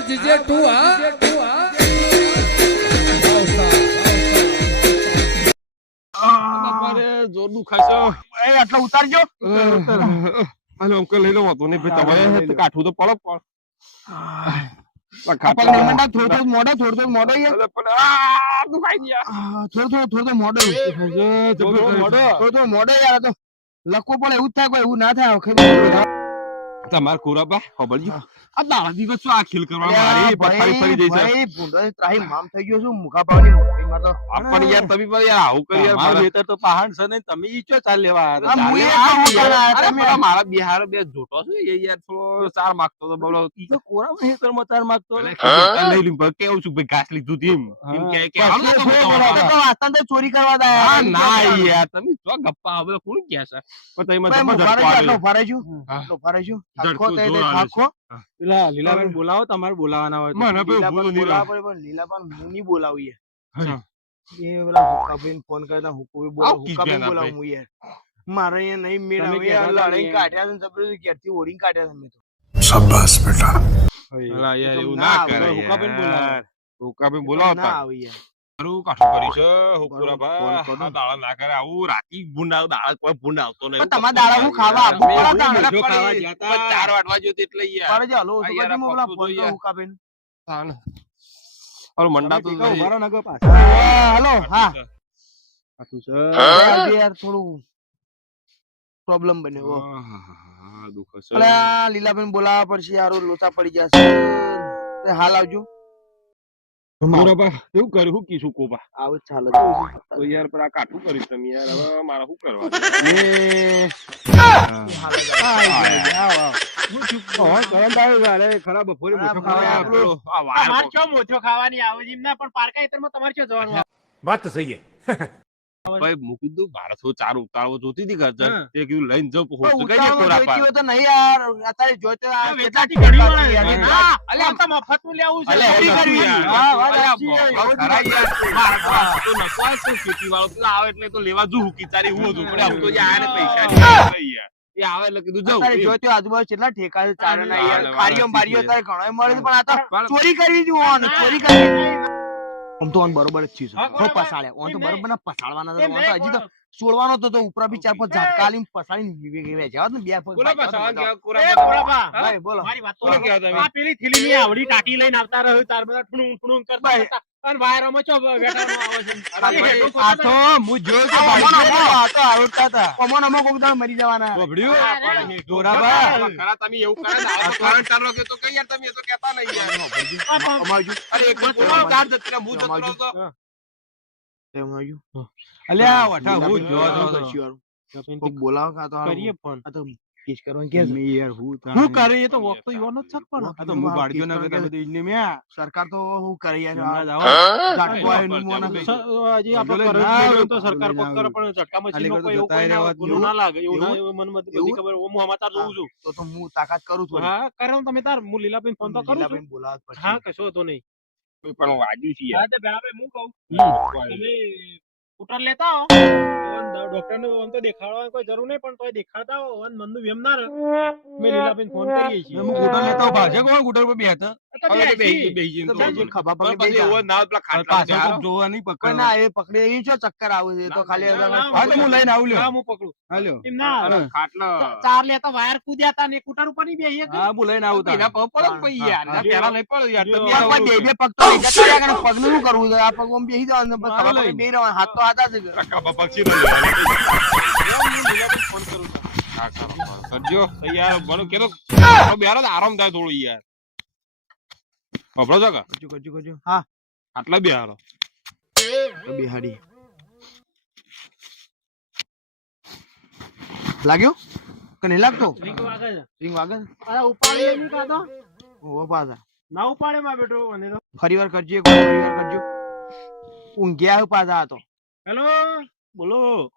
Rahul GJ હા? જોર દુખાશે એ આટલો ઉતારજો. હાલો અંકલ લઈ લો વાંધો નહીં ભાઈ તમારે કાઠું તો પડો. પણ થોડો થોડો મોડો થોડો થોડો મોડો પણ આ દુખાઈ ગયા. આ, થોડો મોડો. મોડો. યાર તો લખવું પણ એવું જ થાય કોઈ એવું ના થાય તમાર કોરાબા ખબરજી આ દાડા દિવસ શું આ ખીલ કરવા મારી પથારી ફરી જઈ છે. ભાઈ ભૂંડો ત્રાહી મામ થઈ ગયો છું મુખા પાવાની મોટીમાં તો. આપણ યાર તમે પર યાર આવું કરી યાર મારા ખેતર તો પહાણ છે ને તમે ઈ ચો ચાલ લેવા આ મુએ અરે તમે- મારા બિહાર બે જોટો છે એ યાર થોડો ચાર માંગતો તો બોલો. ઈ તો કોરામાં ખેતરમાં તાર માગતો? એટલે હતો. ખેતર લઈ લીધું પણ કેવું છું ભાઈ ઘાસ લીધું તું એમ. એમ કે કે હાલો તો તમે તમારા તો ચોરી કરવા દા હા ના યાર તમે જો ગપ્પા હવે કોણ કહે છે? પણ તમે ભાઈ, ફરે. હા. જોર આવે છે. બોલાવો તમારે બોલાવાના હોય મને ભાઈ લીલા ભૂલું પણ નહીં બોલાવવા પડે, પણ લીલા પણ હું નહીં બોલાવું એ પેલા ફોન કરતા હુક્કુભાઈ બોલાવો, આવું બોલાવું હું યાર. મારે અહીંયા નહીં મેળ આવે. કાઢ્યા છે જબરદસ્તી ઘેરથી ઓળીને કાઢ્યા છે અમે તો. યાર એવું ના ના કરે હુક્કાબેન બોલાવો. ના આવે યાર. મારું કાઠું કરી છે. હુકુરા ફોન ભા દાડા ના કરે? આવું રાતી ભૂંડ આવ દાડા કોઈ ભૂંડ આવતો નહીં. પણ તમારા દાડા હું ખાવા આવું પડે હું ખાવા ખાવા ગયા ગયા તા. ચાર વાટવા જોતી એટલે યાર. પર જે હું પેલા પગલું ફોન તો હુકા બેન તાન. હાલો. મંડા તો મારો નગો પાસ હલો હા. આટલું છે. યાર થોડું પ્રોબ્લેમ બન્યો હા. દુખ છે. અલ્યા આ લીલાબેન બોલાવવા પડશે યાર લોચા પડી ગયા છે. હાલ આવજો. હુકુરા ભા, એવું કર્યું? હું કીધું કોબા આવું ચાલે તો યાર પણ આ કાઠું કર્યું તમે યાર. હવે મારે શું કરવા હવે કરંટ આવ્યો છે. અરે ખરા બપોરે મોટો ખાવા આ આવ્યો. પેલો આ વાયર તમારે ચો મોજો ખાવાની આવે છે? એમના પણ પારકા તમારે ભાઈ મૂકી દીધું ભારત હું ચાર ઉતાળવો જોતી હતી ઘર હા. લઈને જાઉં પણ હોતું કઈ દે ઉતાવળ કોરા જોઈતી પાર હોય તો નહીં યાર. અત્યારે જોઈતો આ આ કેટલા વેચાતી ઘણી ટેકા મળે છે છે. યાર. ના, અલ્યા, આ તો લેવું છે. એટલે તો લેવા જુ કિતારી હું હતું પણ આમ તો યાર પૈસા. એ આવે એટલે કીધું. જોઈતો હોય આજુબાજુ કેટલા ઠેકા છે હા, યાર. ખારીઓ બારીઓ તારે મળે છે પણ આ તો ચોરી કરવી જ હોવાનું, ચોરી કરવી આમ તો ઓન બરોબર જ છે. પસાડ્યા ઓન તો બરોબર ના પસાડવાના ઓન હજી તો છોડવાનો તો તો ઉપરા બી ચાર પાંચ ઝાટકા પસાડી ને બે પગ? ભાઈ બોલો. મારી વાત તો? આ પેલી આવડી ટાંકી લઈને આવતા રહ્યો તાર બધા ઠુણું ઠુણું કરતા. અને ચો વેટાળમાં આવે છે. અરે એ ભાઈ, હેઠું આ તો હું જોયું છે આ તો આવડતા હતા. અમોને અમો કોક દાડો મરી જવાના. ખરા, તમે એવું કરે તો કે તો કઈ યાર તમે તો કહેતા નહીં યાર. અરે એક વાર હું જતો તો. તે. અલ્યા, વઠા, હું જોવા તો તો તો. વાળું. કોક બોલાવો કાં તો કરીએ ફોન. આ તો કેસ કરવાનું કે છે. યાર હું હું કરે એ તો વોક તો પણ. આ તો હું બાળગ્યો ના તો સરકાર તો કરે યાર આ. ઝાટકો મોંના. આપણે તો સરકાર કોક કરે પણ કોઈ એવું લાગે એવું ના એવું? એવું બધી ખબર હું જોઉં છું તો તો હું તાકાત કરું છું હા કરો તમે તાર હું લીલાબેન ફોન તો કરું છું બોલાવત હા કશો હતો નહીં પણ વાગ્યું છે. હા તો ભેળાભાઈ હું કહું. તમે સ્કૂટર લેતા આવો. ડોક્ટર ને આમ તો દેખાડવાની કોઈ જરૂર નહીં પણ તોય દેખાડતા આવો અને મનનું વેમ ના રહે. મેં લીલાબેન ફોન કરીએ છીએ. હું કૂટર લેતા ભાજે કોણ કૂટર પર બેહતા? હવે બેહી બેસી તો તો ખભા પર પછી એવો ના પેલા ખાટલા પાછળ ઉપર પકડ. ના એ પકડે એ છો ચક્કર આવે છે? તો ખાલી ના, ના, હા, તો હું લઈને આવું લ્યો. હા હું પકડું. હાલ્યો. એમ ના ખાટલા. ચાર લેતા વાયર કૂદ્યા તા ને કુટર ઉપરની બેહી હા, હું લઈને આવું તા એના પગ પડો પઈ યાર ના પેલા લઈ પડો યાર તમે હા, આ બે બે પગ તો પગનું શું કરવું છે? આ પગ ઓમ બેહી જવાનું બસ બેહી રહેવાનું. હાથ તો હાથા છે. કાકા પક્ષી નો કરજો. તૈયાર ભણો. કેતો બેરો આરામ થાય થોડું યાર. અભળો છો કરજો કરજો કરજો. હા. આટલા બેહારો. તો લાગ્યો? કે નહીં લાગતો? રિંગ વાગે છે. રિંગ વાગે છે? અરે ઉપાડી નહીં કાઢો. ઓહો પાછા. ના ઉપાડે માં બેટો મને ફરી વાર કરજો એક વાર કરજો. ઊંઘ્યા પાછા હતો હેલો બોલો.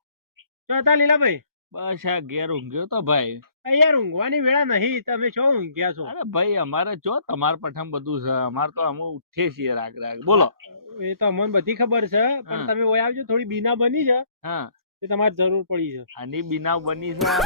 હતા લીલાભાઈ? બસ આ ઘેર ઊંઘ્યો તો ભાઈ. યાર ઊંઘવાની વેળા નહીં તમે છો ઊંઘ્યા છો. અરે ભાઈ અમારે જો તમાર પઠમ બધું છે અમાર તો અમે ઉઠીએ છીએ રાગ રાગ. બોલો. એ તો અમને બધી ખબર છે પણ તમે ઓય આવજો થોડી બીના બની છે હા. એ તમારે જરૂર પડી છે. આની બિના બની છે મારે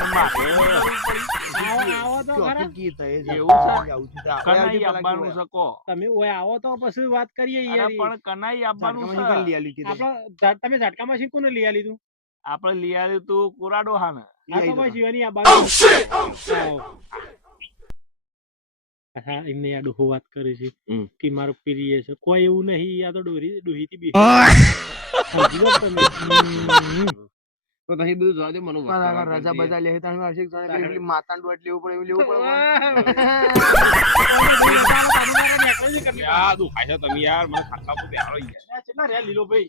આવો આવો તો ખરા. ચોથી કી થાય છે. એવું છે? આવું છે તો આપણે કનાઈ આવજો પેલા આવવાનું કેવું. છે કો તમે ઓય આવો તો પછી વાત કરીએ યાર. પણ કનાઈ આવવાનું છે. નીકળી લઈ આલી કીધું. આપડે ઝાટ- તમે ઝાટકા મશીન કોને લઈ આલી તું? આપણે લઈ આવ્યું તું કુરાડો હા ને તો ભાઈ શિવાની આ બાજુ. હા એમને આ ડોહો વાત કરે છે હમ. કે મારો પ્રિય છે. કોઈ એવું નહીં આ તો ડોરી ડોહી થી બી. તો પછી બધું જવા દે મને રજા બજા લે તાણ વાર્ષિક જાણે પેલી પેલી માતાનું દોટ લેવું પડે એવું લેવું પડે યાર દુખાય છે તમે યાર મને ખાટલા પર બેહાડો યાર કેટલા રહ્યા લીલો ભાઈ?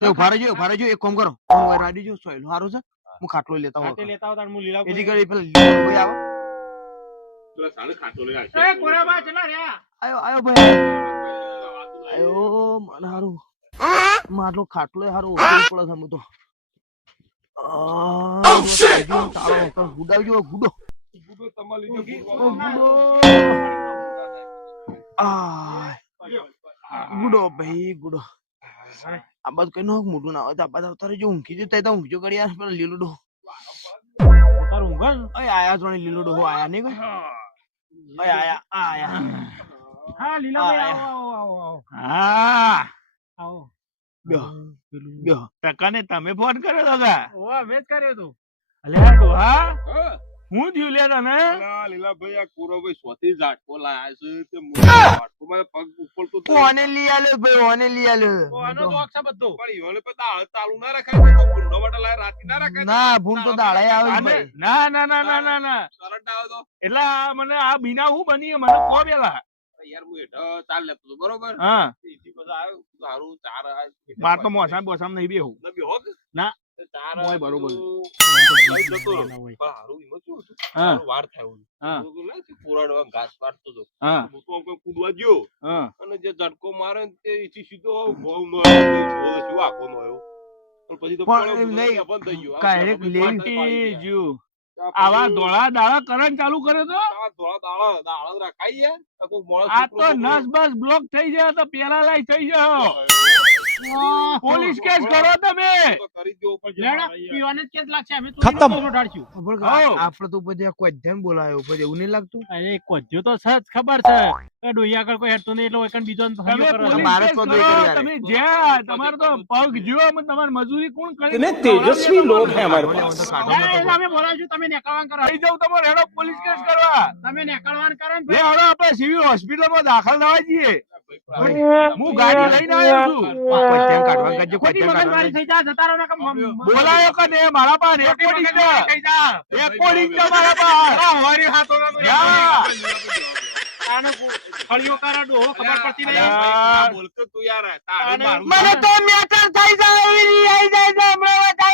તો ઊભા રહેજો ઊભા રહેજો એક કામ કરો. હું ઓય રાડી જો સોયલો હારું છે. હું. ખાટલો લેતા આવો તાણ હું લીલા એથી ભાઈ. કરી પેલા લીલો ભાઈ આવો. પેલા સાને ખાટલો લઈને આવશે. એ કોરાબા કેટલા રહ્યા? આયો આયો ભાઈ. આયો મને હારું. માટલો ખાટલો હારો પડે છે તો. જો ગુડાવજો ગુડો લીધે ઓ ગુડો ભાઈ ગુડો આ બાજુ કઈ નોક મોટું ના હોય તો આ બાજુ રહેજો ઊંઘી જતા તો ઊંઘજો કરી યાર પેલો લીલો ડો તારું ઊંઘે અય આયા જોણે લીલો આયા નહીં કોઈ? અય આયા આયા. હા લીલા ભાઈ આવો આવો આવો. હા. આવો. બ્યો તમે ફોન કર્યો તો કા? ઓવા મેં જ કર્યો તો. અલ્યા ડોહા હા. લે તને? લીલાભાઈ આ કુરોભાઈ સ્વથી ઝાટકો લાયા છે તે મોટો ઝાટકોમાં પગ ઉપર તો કોને લઈ આલ્યો ભાઈ કોને લઈ આલ્યો. ઓ આનો જોક છે બધો. પણ ઈવોને તો દાળ ચાલુ ના રખાય તો ભૂંડો માટે લાય રાતી ના રખાય ના ભૂલ તો દાળે આવે ભાઈ ના ના ના ના ના ના કરંટ આવે તો. એટલે મને આ બીના હું બની મને કો પેલા. લેતો બરોબર? હા. આવ્યો. બાર તો મોસામ બોસામ નહીં બેહું. ના બરોબર. જતો. પણ હારું એમાં હતું? વાર થયું. ઘાસ હતો. હું. તો આમ કૂદવા ગયો. હા. અને જે ઝટકો મારે તે ઈથી સીધો ઘઉં નો જોયો આખો નો આવ્યો. પણ પછી તો પણ નહીં, બંધ થઈ પેલા. આવા ધોળા દાળા કરંટ ચાલુ કર્યો તો ધોળા દાળા દાળા જ રખાય યાર. આ તો નસ બસ બ્લોક થઈ જાય તો પેરાલાઇઝ થઈ જાઓ પોલીસ બીજો તમે. જ્યાં તમારે તો પગ જો અમે મજૂરી કોણ કરે? તમે તેજસ્વી લોગ હે અમારે પાસ. અમે બોલાવજો તમે નેકાવાન કરો. લઈ જાઉં તમારો હેડો પોલીસ કેસ કરવા. તમે નેકાવાન કરો ને હેડો આપણે સિવિલ હોસ્પિટલમાં દાખલ થવા જઈએ. હું ગાડી લઈને આવ્યો છું. કાઢવા કાઢવા થઈ જતા રહો ને બોલાયો મારા રેકોર્ડિંગ રેકોર્ડિંગ મારા મને તો મેટર થઈ જાય આવી જાય છે. હમણાં છે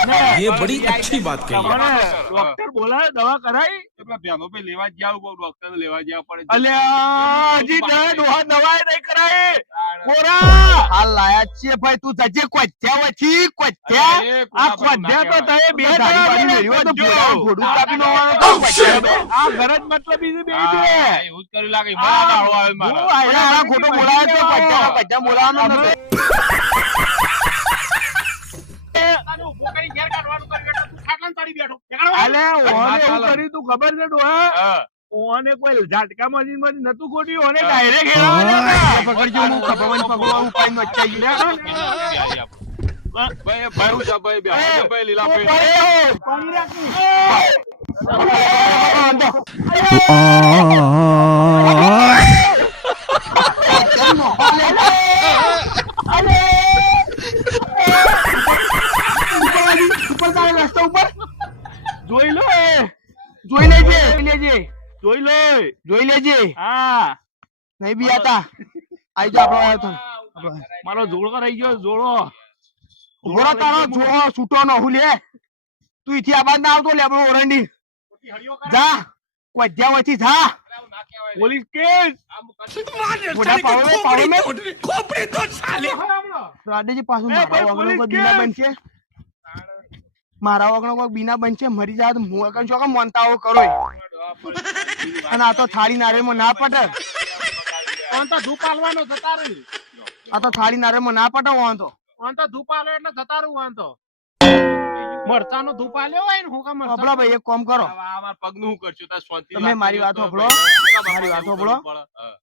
ये बड़ी अच्छी बात कही है તમારે ડોક્ટર બોલાય દવા કરાઈ પેલા બેનો ભાઈ લેવા જ જાવ ડોક્ટર લેવા જવા પડે અલ્યા હજી દવા દવા દવાઈ નહીં કરાઈ કોરા હાલ લાયા જ છીએ ભાઈ તું જજે કોચ્યા વછી કોચ્યા આ ખોદ્યા તો તય બે ગાડી દાડા વાળી મેં મેલ્યું હોય તો ખોદ્યો. ભોળા- ભોળું કાપી નો આવવાનું તો કોચ્યા બે. આ ગરજ મતલબ બીજું બે બે એવું જ કર્યું લાગે મારા દાડો આવે હું મારા અરે આયલા આ ખોટો બોલાવે છે કોચ્યા કોચ્યા બોલાવવાનો નથી ખબર છે ડોહા ઓને કોઈ ઝાટકા માંથી નતું ખોટ્યું ઓને ડાયરેક્ટ પકડજો હું પકડવા ભાઈ ભાઈ હું ભાઈ બે ભાઈ લીલા ભાઈ. પાણી રાખી. ઉપર તારે રસ્તા ઉપર જોઈ લો એ. જોઈ લેજે જોઈ લે જોઈ લેજે. હા. નહીં બી આતા. આવી જા આપણો આવ્યો મારો જોડો રહી ગયો જોડો. જોડો તારો જોડો છૂટો નો હું લે. તું ઇથી આબાદ ના આવતો લે આપણો ઓરંડી. જા કોઈ જ્યાં જા. Police case. પાવડે પાવડે મેં ખોપડી તો સાલે રાડેજી પાછું મારા વાગલો બદલા બનશે. મારા વગણો કોઈ બીના બનશે મરી જાય તો હું શું કામ મોનતાઓ કરો અને આ તો થાળી નારેમાં ના પટે. આમ તો ધૂપ આલવાનો જતા રહી. આ તો થાળી નારેમાં ના પટે વાંધો તો. ધૂપ આલ્યો એટલે જતા રહું વાન તો. મરચાનો ધૂપ આલ્યો હોય ને હું કામ મરચાં- ભાઈ એક કામ કરો. હવે આ મારા પગનું કરશું? શાંતિથી તમે મારી વાત તો મારી વાત. હા.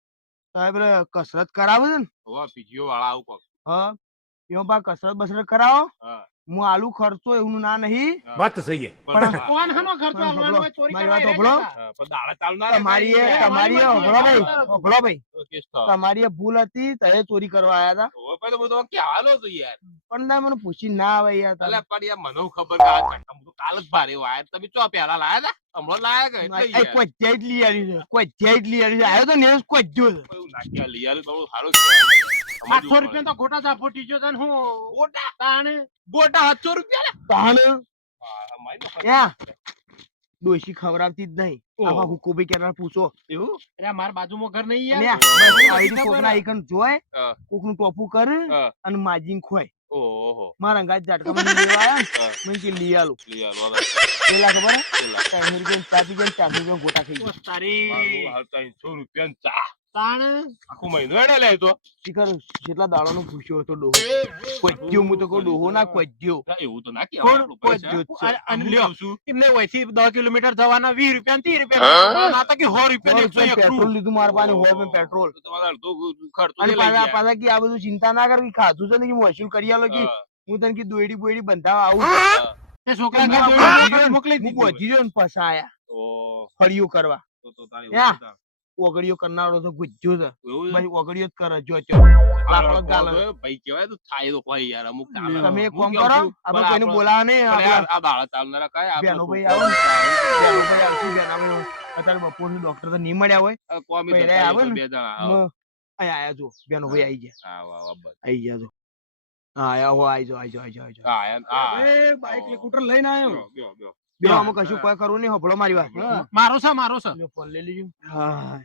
સાહેબ કસરત કરાવે છે ને? હોવે, PGO વાળા આવું કોક હા. એમાં પા કસરત બસરત કરાવો. હા. હું આલુ ખર્ચો એવું ના નહીં. વાત સહી પણ કોણ હનો ખર્ચો આલવાનો હોય ચોરી કરવા તમારી તમારી ઓગળો ભાઈ. ઓગળો ભાઈ તમારી ભૂલ હતી તરે ચોરી કરવા આયા હતા તો યાર. પણ મને પૂછી ના આવે યાર તલે પણ યાર મને ખબર ના હું કાલ જ ભારે વાય તમે ચો પેલા લાયા હતા હમણો લાયા કે કોઈ જેટ લઈ કોઈ જેટ લઈ આવી છે. આયો તો નેસ કોઈ જો નાખ્યા લઈ આવી સારું સમજવું રૂપિયા તો ખોટા ચાપો ટીચો તને હું ગોટા? તાણે ગોટા સાતસો રૂપિયા. તાણ નો. યા ડોશી ખવડાવતી જ નહીં આવા હુકુબી કેનાર પૂછો એવું? અરે માર બાજુમાં ઘર નહીં યાર કોકના હે. જોય કોકનું ટોપું કર અને માજીન ખોય ઓહો. મારા અંગાત જાટકા મને લેવા આયા ને, કે લઈ આલો લઈ આલો, પેલા ખબર હે? પેલા. ત્રણસો રૂપિયા ચા પી ચાબી ગોટા ખાઈ તારી મારું હાલ ત્રણસો રૂપિયાનું ચા. તાણે? આખો મહિનો હેડે લે તો. શીખર જેટલા દાડાનો પૂછ્યો હતો ડોહો. કોજ્યો હું તો ડોહો ના કોજ્યો. એવું તો ના કહેવાય કોણ કોજ્યો અને- અને લ્યો. એમને વયથી દસ કિલોમીટર જવાના વીસ રૂપિયા ત્રીસ રૂપિયા. ના તો કે સો રૂપિયા પેટ્રોલ લીધું મારા પાસે હોય પણ પેટ્રોલ. તો ખર્ચો અને પાછા પાછા કે આ બધું ચિંતા ના કર ખાધું છે ને કે વસૂલ કરી આલો કે હું. તને કે દોયડી બોયડી બંધાવા આવું તે છોકરા ને, મોકલી દીધું. પહોંચી ગયો ને પાછા આયા ફળિયું કરવા. તો- તારે. ઓગળીઓ કરનારો તો ગુજ્જુ છે. પછી ઓગળીઓ જ કરે જો ચો લાકડો ગાલે ભાઈ કેવાય તો થાય તો કોઈ યાર અમુક તમે એક કોમ કરો આપણે કોઈને બોલાવા નહીં આ બાળા ચાલનારા કાય આ બેનો ભાઈ આવો બેનો ભાઈ આવશું બેન આવે અત્યારે બપોરનું ડોક્ટર તો નહીં મળ્યા હોય. કોમી આવે બે જણા આયા આયા જો બેનો ભાઈ આવી ગયા. વાહ આવો આવી ગયા જો. હા આવો આઈ જો આઈ જો આઈ જો આઈ જો હા આ એ બાઈક સ્કૂટર લઈને આવ્યો બે અમે કશું કોઈ કરવું નહીં હોપળો મારી વાત. મારો છે મારો છે. ફોન લઈ લેજો. હા.